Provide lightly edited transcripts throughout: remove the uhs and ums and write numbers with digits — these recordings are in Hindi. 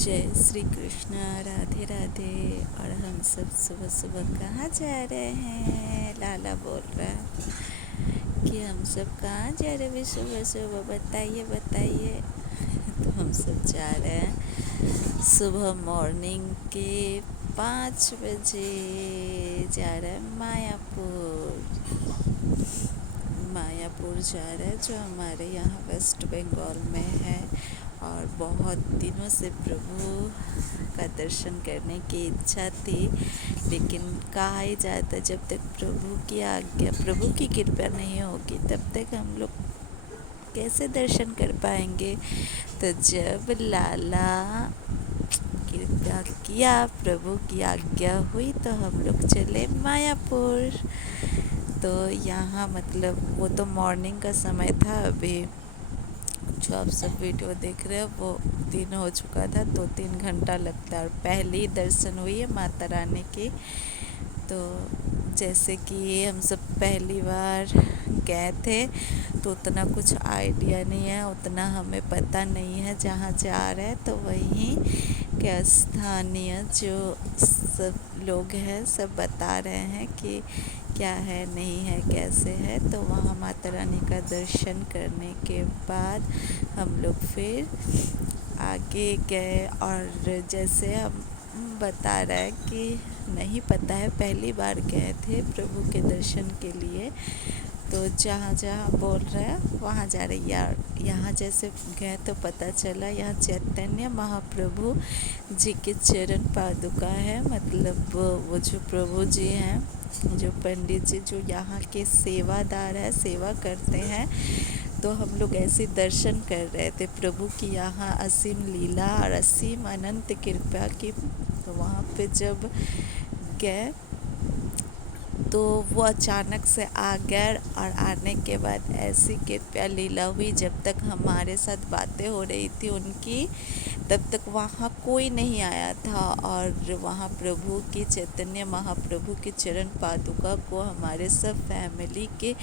जय श्री कृष्ण। राधे राधे। और हम सब सुबह सुबह कहाँ जा रहे हैं? लाला बोल रहा है कि हम सब कहाँ जा रहे हैं सुबह सुबह, बताइए बताइए। तो हम सब जा रहे हैं सुबह मॉर्निंग के 5 बजे जा रहे हैं मायापुर। मायापुर जा रहे हैं जो हमारे यहाँ वेस्ट बंगाल में है। और बहुत दिनों से प्रभु का दर्शन करने की इच्छा थी, लेकिन कहा ही जाता जब तक प्रभु की आज्ञा, प्रभु की कृपा नहीं होगी तब तक हम लोग कैसे दर्शन कर पाएंगे। तो जब लाला कृपा किया, प्रभु की आज्ञा हुई, तो हम लोग चले मायापुर। तो यहाँ मतलब वो तो मॉर्निंग का समय था, अभी जो आप सब वीडियो देख रहे हो वो दिन हो चुका था, 2-3 घंटा लगता है। और पहली दर्शन हुई है माता रानी की। तो जैसे कि हम सब पहली बार गए थे तो उतना कुछ आइडिया नहीं है, उतना हमें पता नहीं है। जहाँ जा रहे हैं तो वहीं के स्थानीय जो सब लोग हैं सब बता रहे हैं कि क्या है नहीं है कैसे है। तो वहाँ माता रानी का दर्शन करने के बाद हम लोग फिर आगे गए। और जैसे हम बता रहे हैं कि नहीं पता है, पहली बार गए थे प्रभु के दर्शन के लिए। तो जहाँ जहाँ बोल रहे हैं वहाँ जा रहे यार। यहाँ जैसे गए तो पता चला यहाँ चैतन्य महाप्रभु जी के चरण पादुका है। मतलब वो जो प्रभु जी हैं, जो पंडित जी जो यहाँ के सेवादार है, सेवा करते हैं। तो हम लोग ऐसे दर्शन कर रहे थे प्रभु की यहाँ असीम लीला और असीम अनंत कृपा की। तो वहाँ पे जब गए तो वो अचानक से आ गए। और आने के बाद ऐसी कृपया लीला हुई, जब तक हमारे साथ बातें हो रही थी उनकी तब तक वहाँ कोई नहीं आया था। और वहाँ प्रभु की, चैतन्य महाप्रभु के चरण पादुका को हमारे सब फैमिली के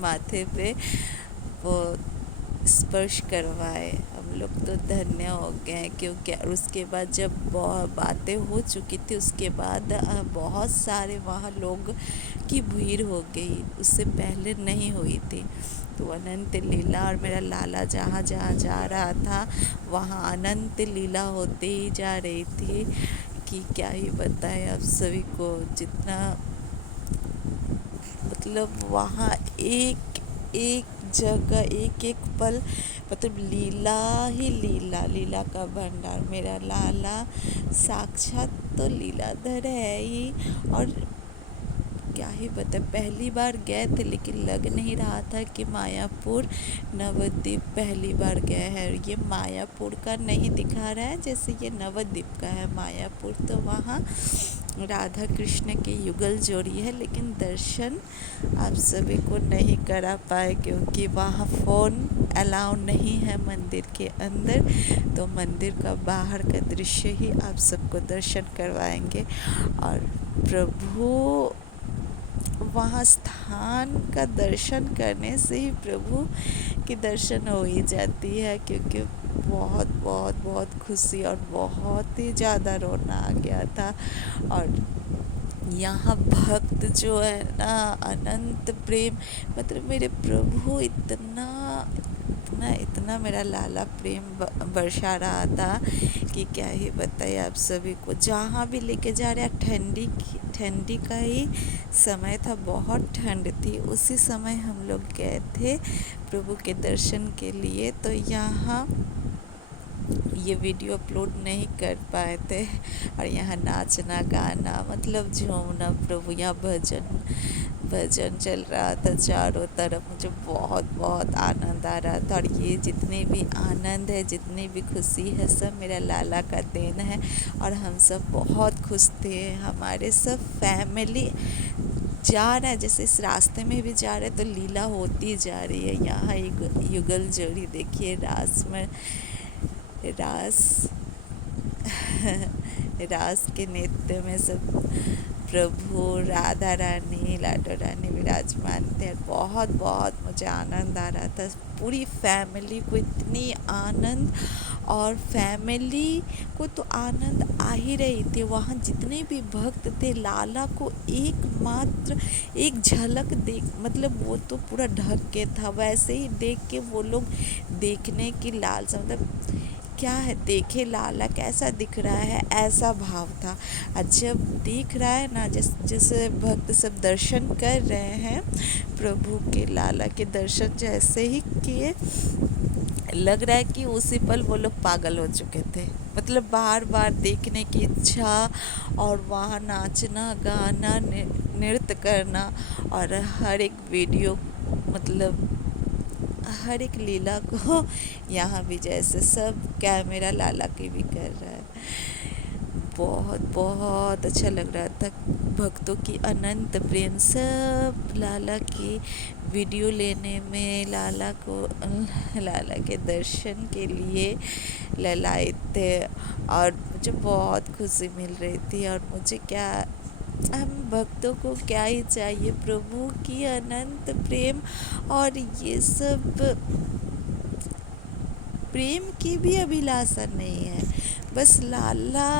माथे पे वो स्पर्श करवाए। हम लोग तो धन्य हो गए, क्योंकि उसके बाद जब बहुत बातें हो चुकी थी उसके बाद बहुत सारे वहाँ लोग की भीड़ हो गई, उससे पहले नहीं हुई थी। तो अनंत लीला, और मेरा लाला जहाँ जहाँ जा रहा था वहाँ अनंत लीला होते ही जा रही थी कि क्या ही बताएं आप सभी को। जितना मतलब वहाँ एक एक जगह एक एक पल मतलब लीला ही लीला, लीला का भंडार। मेरा लाला साक्षात तो लीलाधर है ही। और क्या ही बता, पहली बार गए थे लेकिन लग नहीं रहा था कि मायापुर नवद्वीप पहली बार गए हैं। ये मायापुर का नहीं दिखा रहा है, जैसे ये नवद्वीप का है मायापुर। तो वहाँ राधा कृष्ण की युगल जोड़ी है, लेकिन दर्शन आप सभी को नहीं करा पाए क्योंकि वहाँ फ़ोन अलाउ नहीं है मंदिर के अंदर। तो मंदिर का बाहर का दृश्य ही आप सबको दर्शन करवाएंगे। और प्रभु वहाँ स्थान का दर्शन करने से ही प्रभु की दर्शन हो ही जाती है, क्योंकि बहुत बहुत बहुत खुशी और बहुत ही ज़्यादा रोना आ गया था। और यहाँ भक्त जो है ना, अनंत प्रेम, मतलब मेरे प्रभु इतना इतना इतना मेरा लाला प्रेम बरसा रहा था कि क्या ही बताइए आप सभी को। जहाँ भी लेके जा रहे हैं, ठंडी का ही समय था, बहुत ठंड थी। उसी समय हम लोग गए थे प्रभु के दर्शन के लिए। तो यहाँ ये वीडियो अपलोड नहीं कर पाए थे। और यहाँ नाचना गाना मतलब झूमना, प्रभु यहाँ भजन चल रहा था चारों तरफ। मुझे बहुत बहुत आनंद आ रहा था। और ये जितने भी आनंद है, जितनी भी खुशी है, सब मेरा लाला का देन है। और हम सब बहुत खुश थे, हमारे सब फैमिली जा रहा है। जैसे इस रास्ते में भी जा रहे हैं तो लीला होती जा रही है। यहाँ एक युगल जोड़ी देखिए, रास रास के नृत्य में सब प्रभु राधा रानी लाडो रानी विराजमान थे। बहुत बहुत मुझे आनंद आ रहा था। पूरी फैमिली को इतनी आनंद, और फैमिली को तो आनंद आ ही रही थी। वहाँ जितने भी भक्त थे लाला को एकमात्र एक झलक देख, मतलब वो तो पूरा ढक के था, वैसे ही देख के वो लोग देखने की लालसा, मतलब क्या है, देखे लाला कैसा दिख रहा है ऐसा भाव था। और जब दिख रहा है ना, जैसे भक्त सब दर्शन कर रहे हैं प्रभु के, लाला के दर्शन जैसे ही किए, लग रहा है कि उसी पल वो लोग पागल हो चुके थे। मतलब बार बार देखने की इच्छा, और वहाँ नाचना गाना नृत्य करना, और हर एक वीडियो, मतलब हर एक लीला को यहाँ भी जैसे सब कैमरा लाला की भी कर रहा है। बहुत बहुत अच्छा लग रहा था। भक्तों की अनंत प्रेम, सब लाला की वीडियो लेने में, लाला के दर्शन के लिए ललायत थे। और मुझे बहुत खुशी मिल रही थी। और मुझे क्या, हम भक्तों को क्या ही चाहिए, प्रभु की अनंत प्रेम। और ये सब प्रेम की भी अभिलाषा नहीं है, बस लाला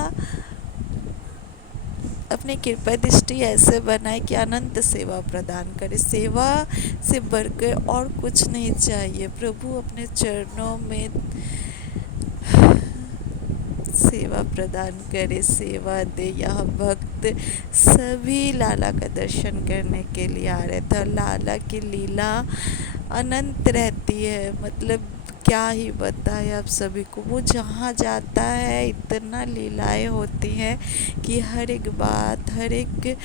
अपनी कृपा दृष्टि ऐसे बनाए कि अनंत सेवा प्रदान करे। सेवा से बढ़कर और कुछ नहीं चाहिए। प्रभु अपने चरणों में सेवा प्रदान करे, सेवा दे। यहाँ भक्त सभी लाला का दर्शन करने के लिए आ रहे थे। लाला की लीला अनंत रहती है, मतलब क्या ही बताए आप सभी को। वो जहाँ जाता है इतना लीलाएं होती हैं कि हर एक बात, हर एक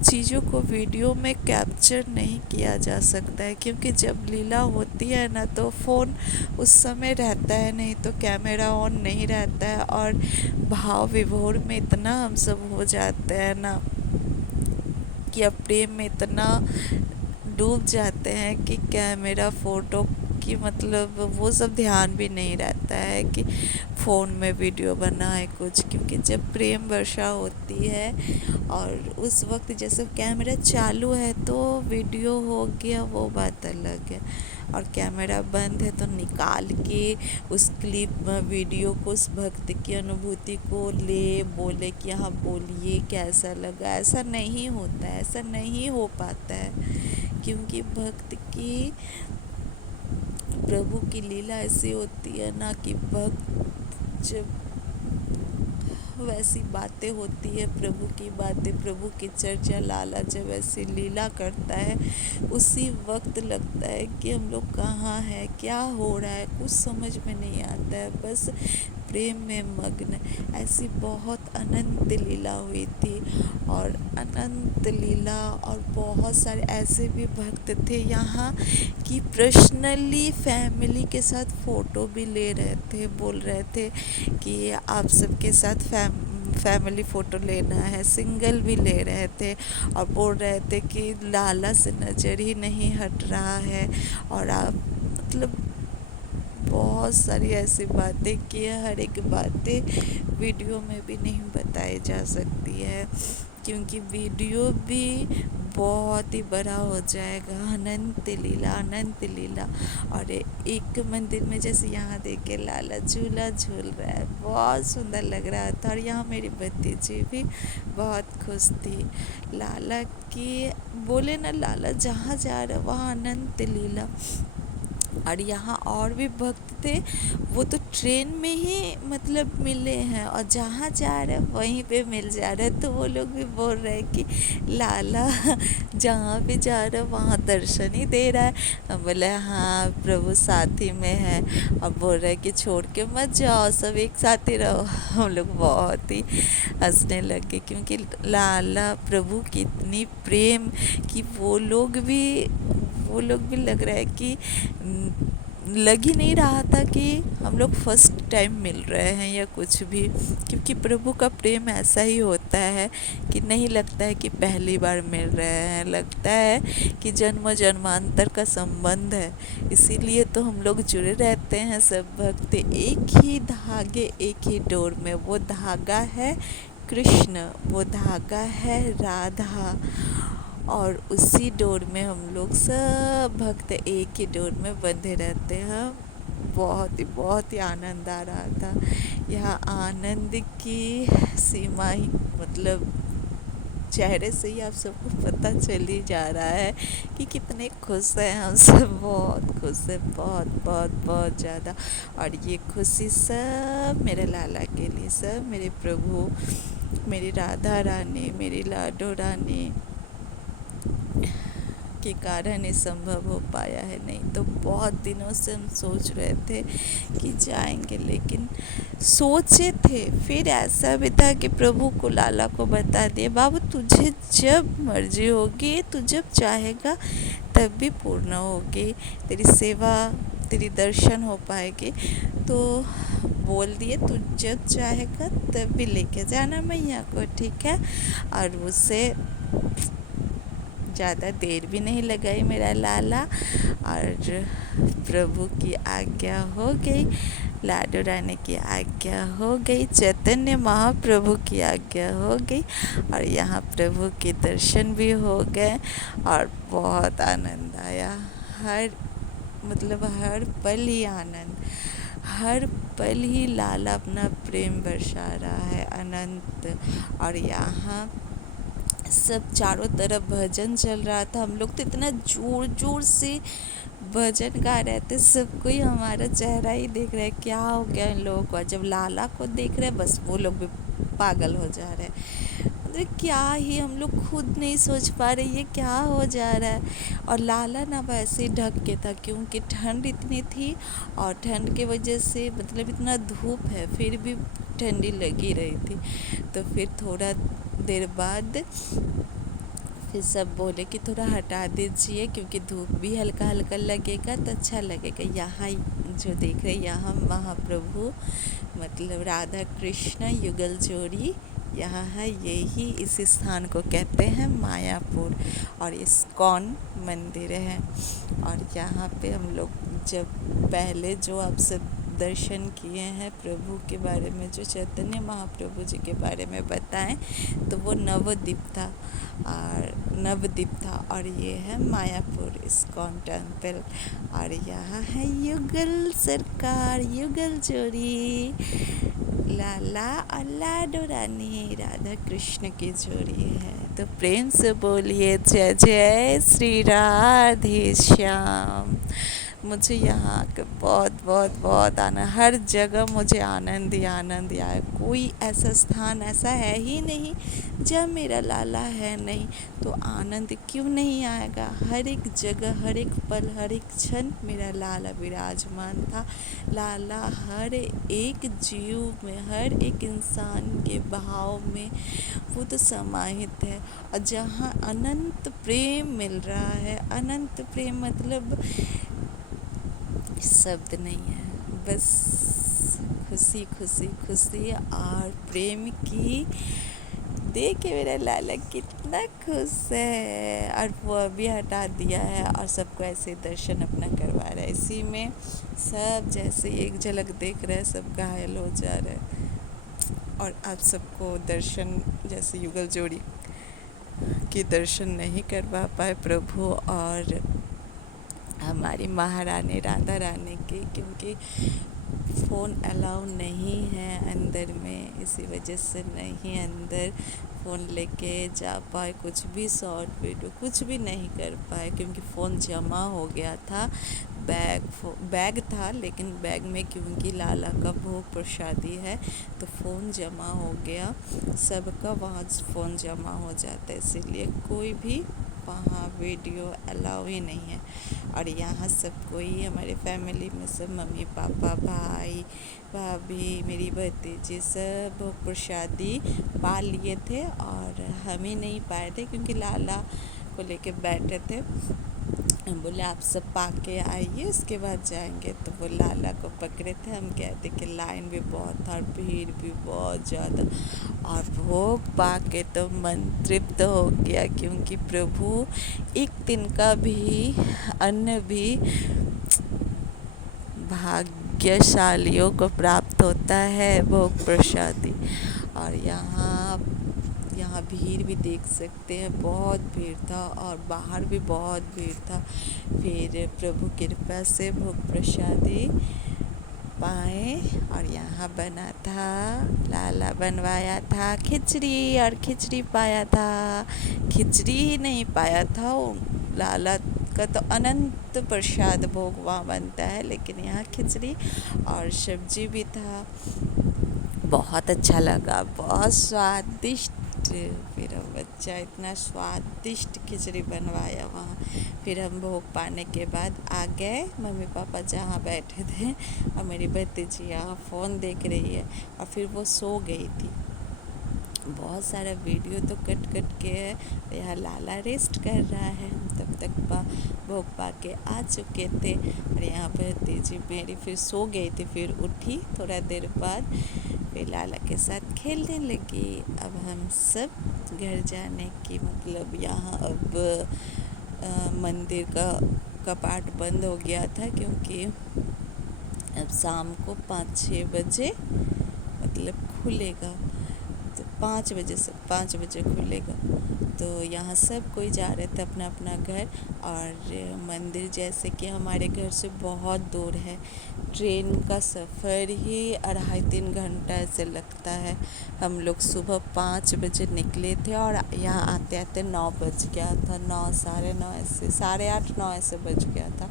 चीज़ों को वीडियो में कैप्चर नहीं किया जा सकता है। क्योंकि जब लीला होती है ना, तो फ़ोन उस समय रहता है, नहीं तो कैमरा ऑन नहीं रहता है। और भाव विभोर में इतना हम सब हो जाते हैं ना, कि अब प्रेम में इतना डूब जाते हैं कि कैमरा फ़ोटो की, मतलब वो सब ध्यान भी नहीं रहता है कि फ़ोन में वीडियो बनाए कुछ। क्योंकि जब प्रेम वर्षा होती है, और उस वक्त जैसे कैमरा चालू है तो वीडियो हो गया, वो बात अलग है। और कैमरा बंद है तो निकाल के उस क्लिप वीडियो को, उस भक्त की अनुभूति को ले बोले कि हाँ बोलिए कैसा लगा। ऐसा नहीं होता है, ऐसा नहीं हो पाता है। क्योंकि भक्त की, प्रभु की लीला ऐसी होती है ना, कि भक्त जब वैसी बातें होती है, प्रभु की बातें, प्रभु की चर्चा, लाला जब ऐसी लीला करता है, उसी वक्त लगता है कि हम लोग कहाँ हैं, क्या हो रहा है, कुछ समझ में नहीं आता है, बस प्रेम में मग्न। ऐसी बहुत अनंत लीला हुई थी। और अनंत लीला, और बहुत सारे ऐसे भी भक्त थे यहाँ कि पर्सनली फैमिली के साथ फ़ोटो भी ले रहे थे, बोल रहे थे कि आप सबके साथ फैमिली फ़ोटो लेना है, सिंगल भी ले रहे थे। और बोल रहे थे कि लाला से नज़र ही नहीं हट रहा है। और आप, मतलब बहुत सारी ऐसी बातें की है, हर एक बातें वीडियो में भी नहीं बताई जा सकती है, क्योंकि वीडियो भी बहुत ही बड़ा हो जाएगा। अनंत लीला, अनंत लीला। और एक मंदिर में जैसे यहाँ देखे लाला झूला झूल रहा है, बहुत सुंदर लग रहा था। और यहाँ मेरी भतीजी भी बहुत खुश थी। लाला की, बोले ना, लाला जहाँ जा रहा है वहाँ अनंत लीला। और यहाँ और भी भक्त थे, वो तो ट्रेन में ही मतलब मिले हैं, और जहाँ जा रहे हैं वहीं पे मिल जा रहे हैं। तो वो लोग भी बोल रहे हैं कि लाला जहाँ भी जा रहा है वहाँ दर्शन ही दे रहा है। हम बोले हाँ प्रभु साथ ही में है। और बोल रहे हैं कि छोड़ के मत जाओ, सब एक साथ ही रहो। हम लोग बहुत ही हंसने लगे, क्योंकि लाला प्रभु की इतनी प्रेम कि वो लोग भी लग रहा है कि लग ही नहीं रहा था कि हम लोग फर्स्ट टाइम मिल रहे हैं या कुछ भी। क्योंकि प्रभु का प्रेम ऐसा ही होता है कि नहीं लगता है कि पहली बार मिल रहे हैं, लगता है कि जन्म जन्मांतर का संबंध है। इसीलिए तो हम लोग जुड़े रहते हैं सब भक्त एक ही धागे, एक ही डोर में। वो धागा है कृष्ण, वो धागा है राधा, और उसी डोर में हम लोग सब भक्त एक ही डोर में बंधे रहते हैं। बहुत ही आनंद आ रहा था। यह आनंद की सीमा ही मतलब चेहरे से ही आप सबको पता चल ही जा रहा है कि कितने खुश हैं हम सब। बहुत खुश हैं, बहुत बहुत बहुत ज़्यादा। और ये खुशी सब मेरे लाला के लिए, सब मेरे प्रभु, मेरी राधा रानी, मेरी लाडो रानी के कारण ही संभव हो पाया है। नहीं तो बहुत दिनों से हम सोच रहे थे कि जाएंगे, लेकिन सोचे थे, फिर ऐसा भी था कि प्रभु को, लाला को बता दिए, बाबू तुझे जब मर्जी होगी, तू जब चाहेगा तब भी पूर्ण होगी तेरी सेवा, तेरी दर्शन हो पाएगी। तो बोल दिए तू जब चाहेगा तब भी लेके जाना मैया को, ठीक है। और उससे ज़्यादा देर भी नहीं लगाई मेरा लाला, और प्रभु की आज्ञा हो गई, लाडो रानी की आज्ञा हो गई, चैतन्य महाप्रभु की आज्ञा हो गई, और यहाँ प्रभु के दर्शन भी हो गए। और बहुत आनंद आया। हर पल ही आनंद, हर पल ही लाला अपना प्रेम बरसा रहा है अनंत। और यहाँ सब चारों तरफ भजन चल रहा था। हम लोग तो इतना जोर जोर से भजन गा रहे थे, सब कोई हमारा चेहरा ही देख रहा है, क्या हो गया इन लोगों को। जब लाला को देख रहे हैं बस वो लोग भी पागल हो जा रहे हैं। मतलब क्या ही, हम लोग खुद नहीं सोच पा रहे ये क्या हो जा रहा है। और लाला ना वैसे ही ढक के था, क्योंकि ठंड इतनी थी, और ठंड की वजह से मतलब इतना धूप है फिर भी ठंडी लगी रही थी। तो फिर थोड़ा देर बाद फिर सब बोले कि थोड़ा हटा दीजिए, क्योंकि धूप भी हल्का हल्का लगेगा तो अच्छा लगेगा। यहाँ जो देख रहे हैं, यहाँ महाप्रभु मतलब राधा कृष्ण युगल जोड़ी यहाँ है। यही इस स्थान को कहते हैं मायापुर, और इस्कॉन मंदिर है। और यहाँ पे हम लोग जब पहले जो आप सब दर्शन किए हैं प्रभु के बारे में, जो चैतन्य महाप्रभु जी के बारे में बताएं, तो वो नवद्वीप था, और ये है मायापुर इस्कॉन टेम्पल। और यहाँ है युगल सरकार, युगल जोड़ी, लाला और लाडो रानी, राधा कृष्ण की जोड़ी है। तो प्रेम से बोलिए जय जय श्री राधे श्याम। मुझे यहाँ आकर बहुत बहुत बहुत आनंद, हर जगह मुझे आनंद ही आनंद आया। कोई ऐसा स्थान ऐसा है ही नहीं जब मेरा लाला है नहीं, तो आनंद क्यों नहीं आएगा। हर एक जगह, हर एक पल, हर एक क्षण मेरा लाला विराजमान था। लाला हर एक जीव में, हर एक इंसान के भाव में वो तो समाहित है। और जहाँ अनंत प्रेम मिल रहा है, अनंत प्रेम मतलब शब्द नहीं है, बस खुशी खुशी खुशी और प्रेम की। देखिए मेरा लाला कितना खुश है, और वो अभी हटा दिया है और सबको ऐसे दर्शन अपना करवा रहा है। इसी में सब जैसे एक झलक देख रहे हैं, सब घायल हो जा रहे हैं। और आप सबको दर्शन जैसे युगल जोड़ी के दर्शन नहीं करवा पाए प्रभु और हमारी महारानी राधा रानी की, क्योंकि फ़ोन अलाउ नहीं है अंदर में, इसी वजह से नहीं अंदर फ़ोन लेके जा पाए, कुछ भी शॉर्ट वीडियो कुछ भी नहीं कर पाए, क्योंकि फ़ोन जमा हो गया था। बैग था, लेकिन बैग में क्योंकि लाला का भोग प्रसादी है तो फ़ोन जमा हो गया। सबका वहाँ फ़ोन जमा हो जाता है, इसीलिए कोई भी वहाँ वीडियो अलाउ ही नहीं है। और यहाँ सब कोई हमारे फैमिली में सब मम्मी पापा भाई भाभी मेरी भतीजी सब प्रसादी पा लिए थे, और हम ही नहीं पाए थे क्योंकि लाला को लेके बैठे थे। बोले आप सब पा के आइए, उसके बाद जाएंगे। तो वो लाला को पकड़े थे, हम गए थे कि लाइन भी बहुत था और भीड़ भी बहुत ज़्यादा, और भोग पा के तो मन तृप्त हो गया, क्योंकि प्रभु एक दिन का भी अन्न भी भाग्यशालियों को प्राप्त होता है, भोग प्रसादी। और यहाँ आप यहाँ भीड़ भी देख सकते हैं, बहुत भीड़ था और बाहर भी बहुत भीड़ था। फिर प्रभु कृपा से भोग प्रसादी पाए और यहाँ बना था, लाला बनवाया था खिचड़ी और खिचड़ी पाया था। खिचड़ी ही नहीं पाया था, लाला का तो अनंत प्रसाद भोग वहाँ बनता है, लेकिन यहाँ खिचड़ी और सब्जी भी था। बहुत अच्छा लगा, बहुत स्वादिष्ट। फिर हम बच्चा इतना स्वादिष्ट खिचड़ी बनवाया वहाँ। फिर हम भोग पाने के बाद आ गए, मम्मी पापा जहाँ बैठे थे और मेरी भतीजी यहाँ फ़ोन देख रही है और फिर वो सो गई थी। बहुत सारा वीडियो तो कट के है। यहाँ लाला रेस्ट कर रहा है, तब तक भोग पा के आ चुके थे और यहाँ पर भतीजी मेरी फिर सो गई थी, फिर उठी थोड़ा देर बाद, फिर लाला के साथ खेलने लगी। अब हम सब घर जाने की मतलब यहाँ अब मंदिर का कपाट बंद हो गया था, क्योंकि अब शाम को 5-6 बजे मतलब खुलेगा, तो 5 बजे खुलेगा। तो यहाँ सब कोई जा रहे थे अपना अपना घर। और मंदिर जैसे कि हमारे घर से बहुत दूर है, ट्रेन का सफ़र ही 2.5-3 घंटा ऐसे लगता है। हम लोग सुबह 5 बजे निकले थे और यहाँ आते आते 9 बज गया था, 9 साढ़े 9 ऐसे 8:30 9 ऐसे बज गया था।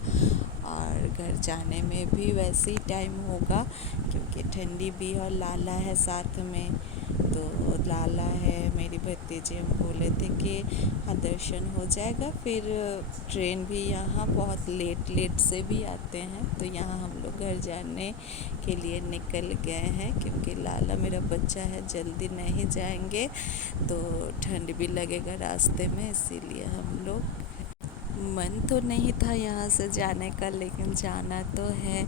और घर जाने में भी वैसे ही टाइम होगा, क्योंकि ठंडी भी और लाला है साथ में। तो लाला है, मेरी भतीजी, हम बोले थे कि हाँ दर्शन हो जाएगा। फिर ट्रेन भी यहाँ बहुत लेट से भी आते हैं, तो यहाँ हम लोग घर जाने के लिए निकल गए हैं, क्योंकि लाला मेरा बच्चा है, जल्दी नहीं जाएंगे तो ठंड भी लगेगा रास्ते में, इसीलिए हम लोग। मन तो नहीं था यहाँ से जाने का, लेकिन जाना तो है,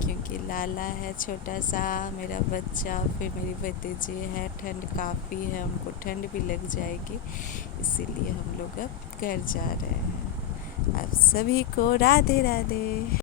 क्योंकि लाला है छोटा सा, मेरा बच्चा, फिर मेरी भतीजी है, ठंड काफ़ी है, हमको ठंड भी लग जाएगी, इसीलिए हम लोग अब घर जा रहे हैं। आप सभी को राधे राधे।